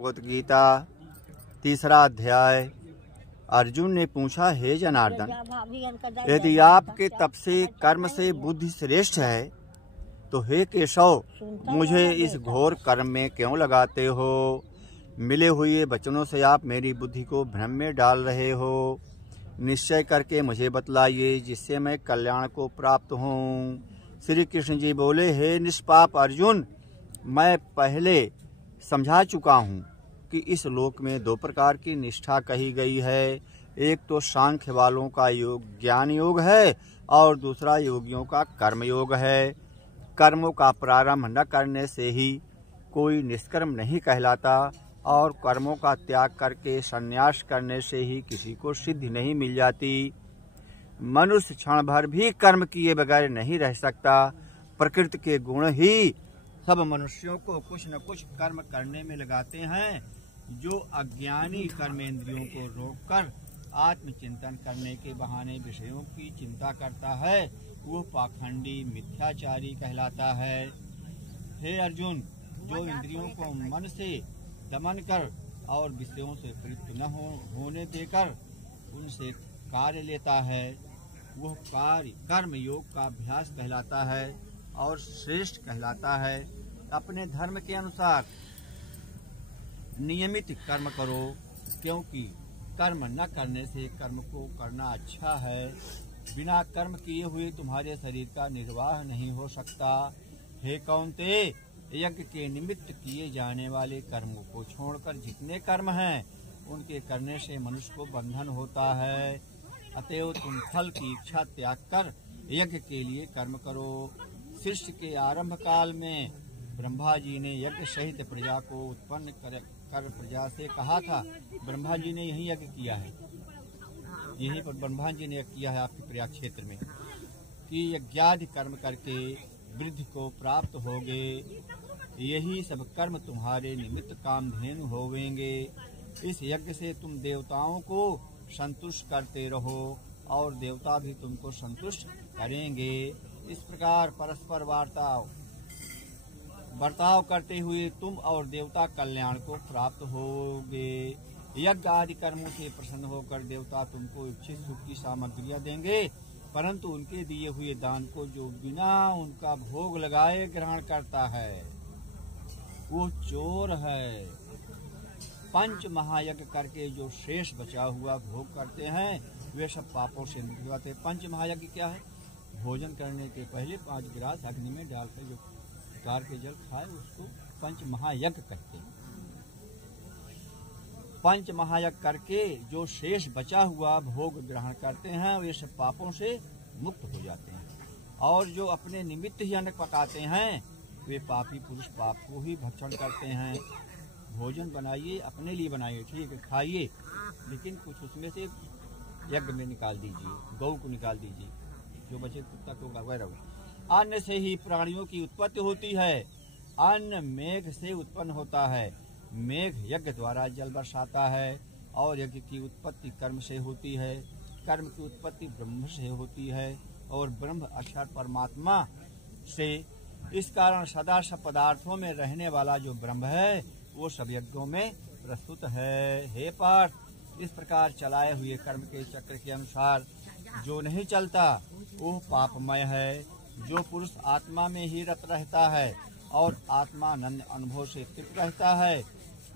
भगवत गीता तीसरा अध्याय। अर्जुन ने पूछा, हे जनार्दन, यदि आपके तप से कर्म से बुद्धि श्रेष्ठ है तो हे केशव, मुझे इस घोर कर्म में क्यों लगाते हो? मिले हुए वचनों से आप मेरी बुद्धि को भ्रम में डाल रहे हो। निश्चय करके मुझे बतलाइए जिससे मैं कल्याण को प्राप्त हूँ। श्री कृष्ण जी बोले, हे निष्पाप अर्जुन, मैं पहले समझा चुका हूँ कि इस लोक में दो प्रकार की निष्ठा कही गई है। एक तो सांख्य वालों का योग ज्ञान योग है और दूसरा योगियों का कर्म योग है। कर्मों का प्रारंभ न करने से ही कोई निष्कर्म नहीं कहलाता और कर्मों का त्याग करके संन्यास करने से ही किसी को सिद्धि नहीं मिल जाती। मनुष्य क्षण भर भी कर्म किए बगैर नहीं रह सकता। प्रकृति के गुण ही सब मनुष्यों को कुछ न कुछ कर्म करने में लगाते हैं। जो अज्ञानी कर्मेंद्रियों को रोककर आत्मचिंतन करने के बहाने विषयों की चिंता करता है, वो पाखंडी मिथ्याचारी कहलाता है। हे अर्जुन, जो इंद्रियों को मन से दमन कर और विषयों से तृप्त न होने देकर उनसे कार्य लेता है, वह कार्य कर्म योग का अभ्यास कहलाता है और श्रेष्ठ कहलाता है। अपने धर्म के अनुसार नियमित कर्म करो, क्योंकि कर्म न करने से कर्म को करना अच्छा है। बिना कर्म किए हुए तुम्हारे शरीर का निर्वाह नहीं हो सकता। हे कौन्तेय, यज्ञ के निमित्त किए जाने वाले कर्मों को छोड़कर जितने कर्म हैं उनके करने से मनुष्य को बंधन होता है। अतएव तुम फल की इच्छा त्याग कर यज्ञ के लिए कर्म करो। सृष्टि के आरंभ काल में ब्रह्मा जी ने यज्ञ सहित प्रजा को उत्पन्न कर प्रजा से कहा था। ब्रह्मा जी ने यही यज्ञ किया है, यहीं पर ब्रह्मा जी ने किया है आपके प्रयाग क्षेत्र में कि यज्ञादि कर्म करके वृद्धि को प्राप्त होगे। यही सब कर्म तुम्हारे निमित्त कामधेनु होवेंगे। इस यज्ञ से तुम देवताओं को संतुष्ट करते रहो और देवता भी तुमको संतुष्ट करेंगे। इस प्रकार परस्पर बर्ताव करते हुए तुम और देवता कल्याण को प्राप्त होगे। यज्ञ आदि कर्मों से प्रसन्न होकर देवता तुमको इच्छित सुख की सामग्रियां देंगे, परंतु उनके दिए हुए दान को जो बिना उनका भोग लगाए ग्रहण करता है वो चोर है। पंच महायज्ञ करके जो शेष बचा हुआ भोग करते हैं वे सब पापों से मुक्त होते हैं। पंच महायज्ञ क्या है? भोजन करने के पहले 5 गिलास अग्नि में डालकर जो कार के जल खाए उसको पंच महायज्ञ कहते हैं। पंच महायज्ञ करके जो शेष बचा हुआ भोग ग्रहण करते हैं वे सब पापों से मुक्त हो जाते हैं। और जो अपने निमित्त ही अन्न पकाते हैं वे पापी पुरुष पाप को ही भक्षण करते हैं। भोजन बनाइए, अपने लिए बनाइए, ठीक है, खाइए, लेकिन कुछ उसमें से यज्ञ में निकाल दीजिए, गौ को निकाल दीजिए, जो बचे कुत्ता को वगैरह। अन्न से ही प्राणियों की उत्पत्ति होती है। अन्न मेघ से उत्पन्न होता है। मेघ यज्ञ द्वारा जल बरसाता है और यज्ञ की उत्पत्ति कर्म से होती है। कर्म की उत्पत्ति ब्रह्म से होती है और ब्रह्म अक्षर परमात्मा से। इस कारण सदा सब पदार्थों में रहने वाला जो ब्रह्म है वो सब यज्ञों में प्रस्तुत है। हे पार्थ, इस प्रकार चलाए हुए कर्म के चक्र के अनुसार जो नहीं चलता वो पापमय है। जो पुरुष आत्मा में ही रत रहता है और आत्मानंद अनुभव से तृप्त रहता है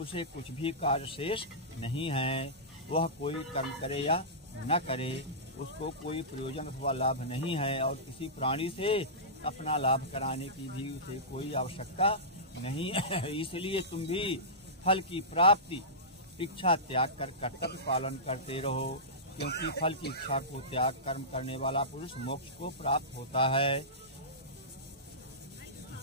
उसे कुछ भी कार्य शेष नहीं है। वह कोई कर्म करे या न करे, उसको कोई प्रयोजन अथवा लाभ नहीं है और किसी प्राणी से अपना लाभ कराने की भी उसे कोई आवश्यकता नहीं है। इसलिए तुम भी फल की प्राप्ति इच्छा त्याग कर कर्तव्य पालन करते रहो, क्योंकि फल की इच्छा को त्याग कर्म करने वाला पुरुष मोक्ष को प्राप्त होता है।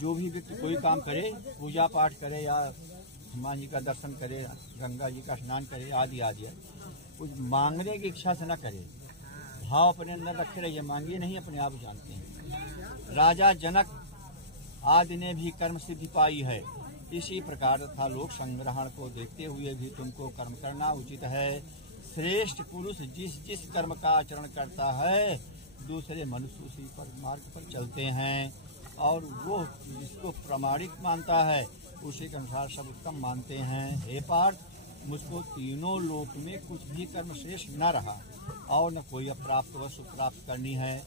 जो भी व्यक्ति कोई काम करे, पूजा पाठ करे या हनुमान जी का दर्शन करे, गंगा जी का स्नान करे आदि आदि, कुछ मांगने की इच्छा से न करे, भाव अपने अंदर रखे रहिए, मांगिए नहीं, अपने आप जानते हैं। राजा जनक आदि ने भी कर्म सिद्धि पाई है। इसी प्रकार तथा लोक संग्रहण को देखते हुए भी तुमको कर्म करना उचित है। श्रेष्ठ पुरुष जिस जिस कर्म का आचरण करता है दूसरे मनुष्य उसी पर मार्ग पर चलते हैं और वो जिसको प्रामाणिक मानता है उसी के अनुसार सब उत्तम मानते हैं। हे पार्थ, मुझको तीनों लोक में कुछ भी कर्म श्रेष्ठ न रहा और न कोई अप्राप्त वस्तु प्राप्त करनी है,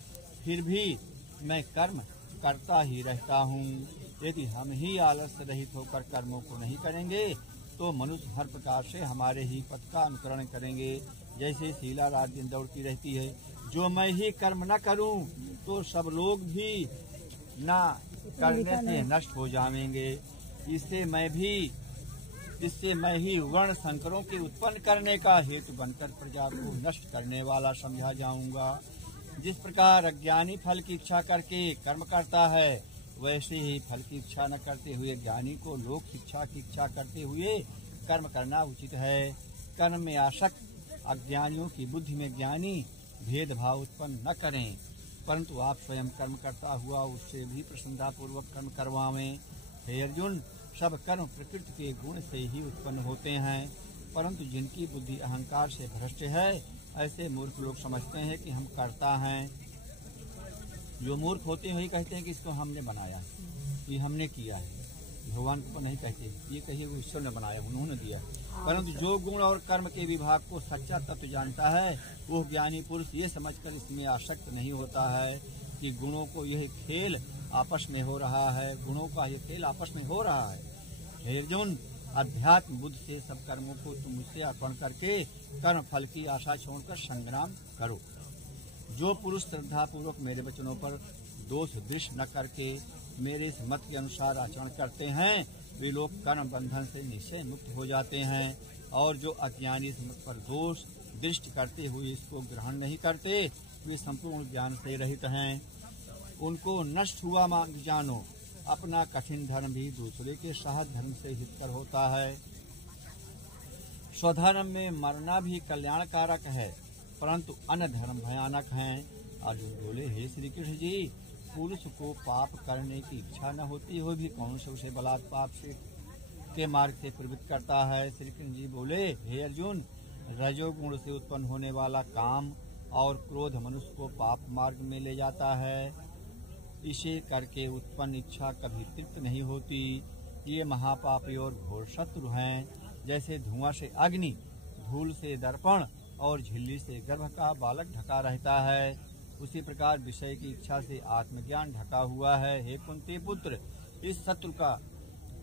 फिर भी मैं कर्म करता ही रहता हूँ। यदि हम ही आलस्य रहित होकर कर्मों को नहीं करेंगे तो मनुष्य हर प्रकार से हमारे ही पथ का अनुकरण करेंगे। जैसे शीला रात दिन दौड़ती रहती है, जो मैं ही कर्म न करूं तो सब लोग भी न करने से नष्ट हो जाएंगे। इससे मैं ही वर्ण संकरों के उत्पन्न करने का हेतु बनकर प्रजा को नष्ट करने वाला समझा जाऊंगा। जिस प्रकार अज्ञानी फल की इच्छा करके कर्म करता है, वैसे ही फल की इच्छा न करते हुए ज्ञानी को लोक शिक्षा की इच्छा करते हुए कर्म करना उचित है। कर्म में आसक्त अज्ञानियों की बुद्धि में ज्ञानी भेदभाव उत्पन्न न करें, परंतु आप स्वयं कर्म करता हुआ उससे भी प्रसन्नतापूर्वक कर्म करवावें। हे अर्जुन, सब कर्म प्रकृति के गुण से ही उत्पन्न होते हैं, परंतु जिनकी बुद्धि अहंकार से भ्रष्ट है, ऐसे मूर्ख लोग समझते हैं कि हम करता हैं। जो मूर्ख होते हैं वही कहते हैं कि इसको हमने बनाया, ये हमने किया है। भगवान को नहीं कहते, ये कहिए वो ईश्वर ने बनाया, उन्होंने दिया। परंतु जो गुण और कर्म के विभाग को सच्चा तत्व जानता है, वो ज्ञानी पुरुष ये समझकर इसमें आसक्त नहीं होता है कि गुणों को यह खेल आपस में हो रहा है, गुणों का यह खेल आपस में हो रहा है। हे अर्जुन, अध्यात्म बुद्धि से सब कर्मों को तुम मुझसे अर्पण करके कर्म फल की आशा छोड़कर संग्राम करो। जो पुरुष श्रद्धा पूर्वक मेरे वचनों पर दोष दृष्टि न करके मेरे इस मत के अनुसार आचरण करते हैं, वे लोग कर्म बंधन से निश्चय मुक्त हो जाते हैं। और जो अज्ञानी इस मत पर दोष दृष्टि करते हुए इसको ग्रहण नहीं करते, वे संपूर्ण ज्ञान से रहित हैं। उनको नष्ट हुआ मान जानो, अपना कठिन धर्म भी दूसरे के सहज धर्म से हितकर होता है। स्वधर्म में मरना भी कल्याणकारक है, परंतु अन्य धर्म भयानक हैं। अर्जुन बोले, हे श्री कृष्ण जी, पुरुष को पाप करने की इच्छा न होती हो भी कौन से उसे बलात् पाप से के मार्ग से प्रवृत्त करता है। श्री कृष्ण जी बोले, हे अर्जुन, रजोगुण से उत्पन्न होने वाला काम और क्रोध मनुष्य को पाप मार्ग में ले जाता है। इसे करके उत्पन्न इच्छा कभी तृप्त नहीं होती। ये महापापी और घोर शत्रु हैं। जैसे धुआं से अग्नि, धूल से दर्पण और झिल्ली से गर्भ का बालक ढका रहता है, उसी प्रकार विषय की इच्छा से आत्मज्ञान ढका हुआ है। हे कुंती पुत्र, इस शत्रु का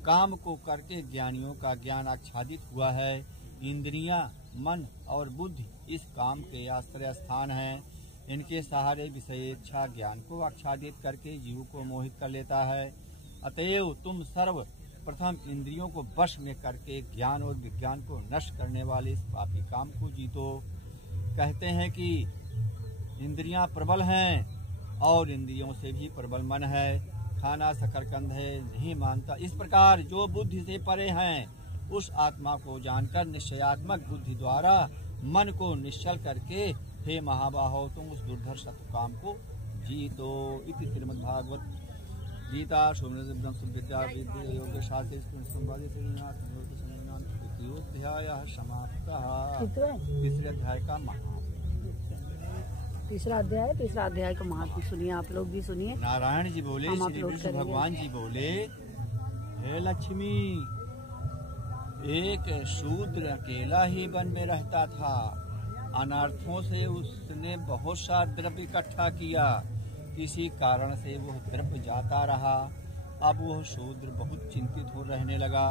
काम को करके ज्ञानियों का ज्ञान आच्छादित हुआ है। इंद्रियां, मन और बुद्धि इस काम के आश्रय स्थान हैं। इनके सहारे विषय इच्छा ज्ञान को आच्छादित करके जीव को मोहित कर लेता है। अतएव तुम सर्व प्रथम इंद्रियों को वश में करके ज्ञान और विज्ञान को नष्ट करने वाले इस पापी काम को जीतो। कहते हैं कि इंद्रियां प्रबल हैं और इंद्रियों से भी प्रबल मन है। खाना शकरकंद है, नहीं मानता। इस प्रकार जो बुद्धि से परे हैं, उस आत्मा को जानकर निश्चयात्मक बुद्धि द्वारा मन को निश्चल करके, हे महाबाहो, तुम उस दुर्धर शत्रु काम को जीतो। इति श्रीमद्भागवत गीता विद्या योग शास्त्र अध्याय समाप्त। तीसरे अध्याय का तीसरा अध्याय का महात्मा सुनिए, आप लोग भी सुनिए। नारायण जी बोले, श्री विष्णु भगवान जी बोले, हे लक्ष्मी, एक शूद्र अकेला ही वन में रहता था। अनर्थों से उसने बहुत सा द्रव्य इकट्ठा किया, किसी कारण से वह द्रव्य जाता रहा। अब वह शूद्र बहुत चिंतित हो रहने लगा।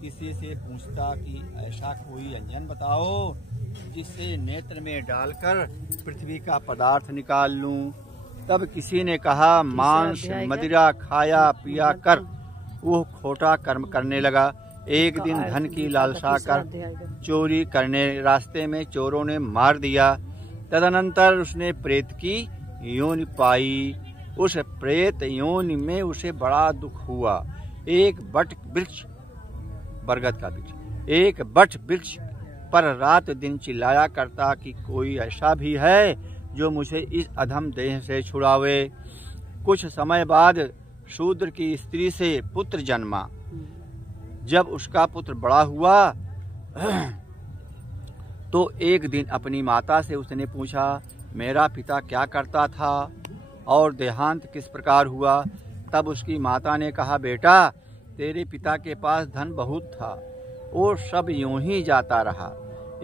किसी से पूछता कि ऐसा कोई व्यंजन बताओ जिससे नेत्र में डालकर पृथ्वी का पदार्थ निकाल लूं। तब किसी ने कहा, मांस मदिरा खाया पिया कर वह खोटा कर्म करने लगा। एक दिन धन की लालसा कर चोरी करने रास्ते में चोरों ने मार दिया। तदनंतर उसने प्रेत की योनि पाई। उस प्रेत योनि में उसे बड़ा दुख हुआ। एक बट वृक्ष, बरगद का वृक्ष, एक बट वृक्ष पर रात दिन चिल्लाया करता कि कोई ऐसा भी है जो मुझे इस अधम देह से छुड़ावे। कुछ समय बाद शूद्र की स्त्री से पुत्र जन्मा। जब उसका पुत्र बड़ा हुआ तो एक दिन अपनी माता से उसने पूछा, मेरा पिता क्या करता था और देहांत किस प्रकार हुआ। तब उसकी माता ने कहा, बेटा, तेरे पिता के पास धन बहुत था, वो सब यूं ही जाता रहा।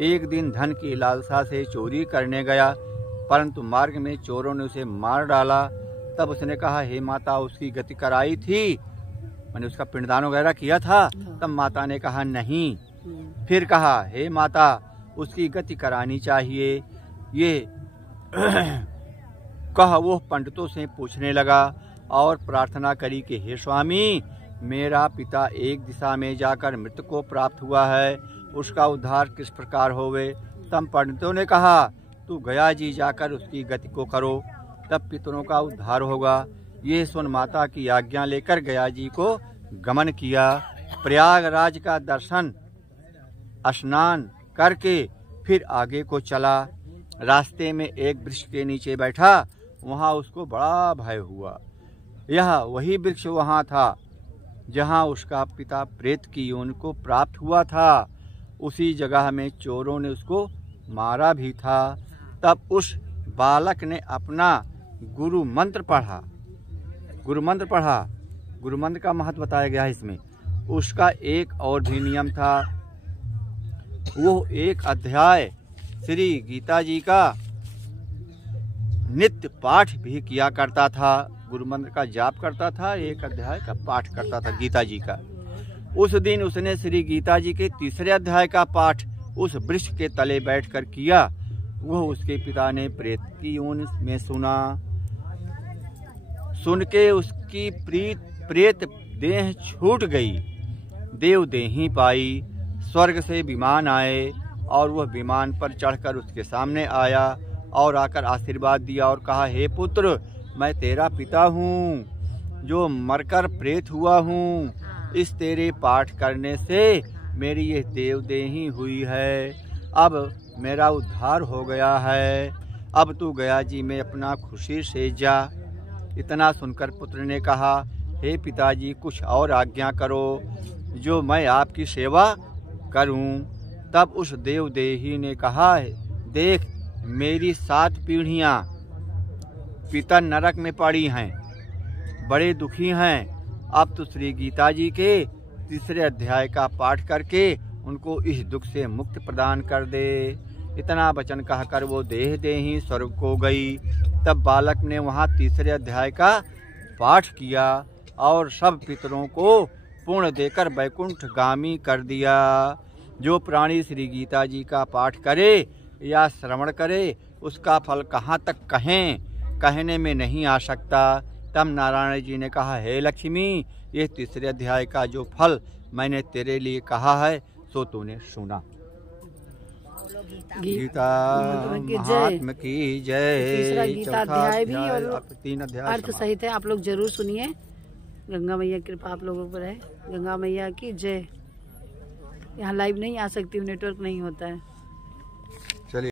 एक दिन धन की लालसा से चोरी करने गया, परंतु मार्ग में चोरों ने उसे मार डाला। तब उसने कहा, हे माता, उसकी गति कराई थी, मैंने उसका पिंडदान वगैरह किया था? तब माता ने कहा नहीं। फिर कहा, हे माता, उसकी गति करानी चाहिए। ये कहा वो पंडितों से पूछने लगा और प्रार्थना करी कि हे स्वामी, मेरा पिता एक दिशा में जाकर मृत्यु को प्राप्त हुआ है, उसका उद्धार किस प्रकार होवे? तब पंडितों ने कहा, तू गया जी जाकर उसकी गति को करो, तब पितरों का उद्धार होगा। ये सुन माता की आज्ञा लेकर गया जी को गमन किया। प्रयागराज का दर्शन स्नान करके फिर आगे को चला। रास्ते में एक वृक्ष के नीचे बैठा, वहाँ उसको बड़ा भय हुआ। यह वही वृक्ष वहाँ था जहाँ उसका पिता प्रेत की योनि को प्राप्त हुआ था। उसी जगह में चोरों ने उसको मारा भी था। तब उस बालक ने अपना गुरु मंत्र पढ़ा। गुरु मंत्र का महत्व बताया गया है इसमें। उसका एक और भी नियम था, वो एक अध्याय श्री गीता जी का नित्य पाठ भी किया करता था। गुरु मंत्र का जाप करता था, एक अध्याय का पाठ करता था गीता जी का। उस दिन उसने श्री गीता जी के तीसरे अध्याय का पाठ उस वृक्ष के तले बैठकर किया। वह उसके पिता ने प्रेत की योनि में सुना। सुन के उसकी प्रेत देह छूट गई, देव देही पाई। स्वर्ग से विमान आए और वह विमान पर चढ़कर उसके सामने आया और आकर आशीर्वाद दिया और कहा, हे पुत्र, मैं तेरा पिता हूँ जो मरकर प्रेत हुआ हूँ। इस तेरे पाठ करने से मेरी यह देवदेही हुई है। अब मेरा उद्धार हो गया है। अब तू गया जी में अपना खुशी से जा। इतना सुनकर पुत्र ने कहा, हे पिताजी, कुछ और आज्ञा करो जो मैं आपकी सेवा करूं। तब उस देवदेही ने कहा, देख, मेरी 7 पीढ़ियां पिता नरक में पड़ी हैं, बड़े दुखी हैं। अब तो श्री गीता जी के तीसरे अध्याय का पाठ करके उनको इस दुख से मुक्ति प्रदान कर दे। इतना वचन कहकर वो देह देही स्वर्ग को गई। तब बालक ने वहाँ तीसरे अध्याय का पाठ किया और सब पितरों को पूर्ण देकर वैकुंठ गामी कर दिया। जो प्राणी श्री गीता जी का पाठ करे या श्रवण करे, उसका फल कहाँ तक कहने में नहीं आ सकता। तब नारायण जी ने कहा, हे लक्ष्मी, ये तीसरे अध्याय का जो फल मैंने तेरे लिए कहा है सो तूने सुना। गीता महात्मा की जय। तीसरा गीता अध्याय भी और 3 अध्याय अर्थ सहित है, आप लोग जरूर सुनिए। गंगा मैया की कृपा आप लोगों पर है। गंगा मैया की जय। यहाँ लाइव नहीं आ सकती, नेटवर्क नहीं होता है।